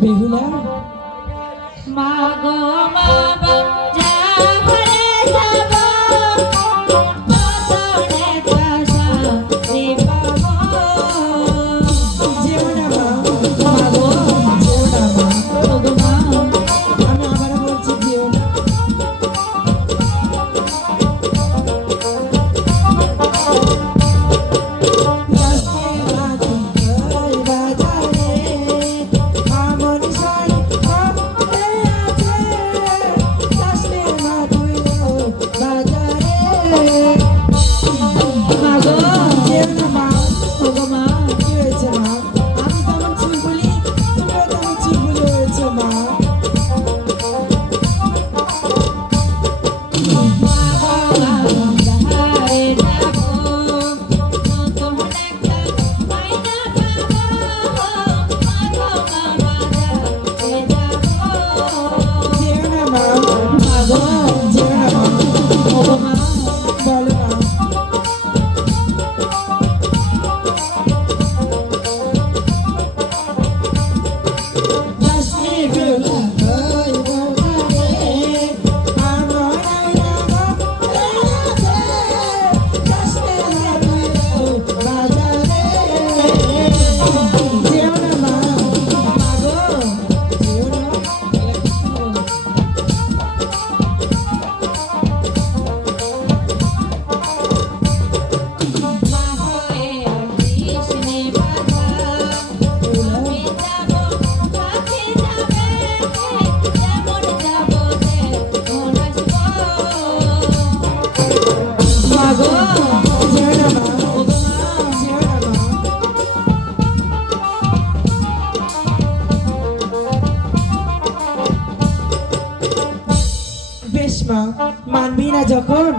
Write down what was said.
বেহুলা? মা গো মা 아. বেশ মা মানবি না যখন?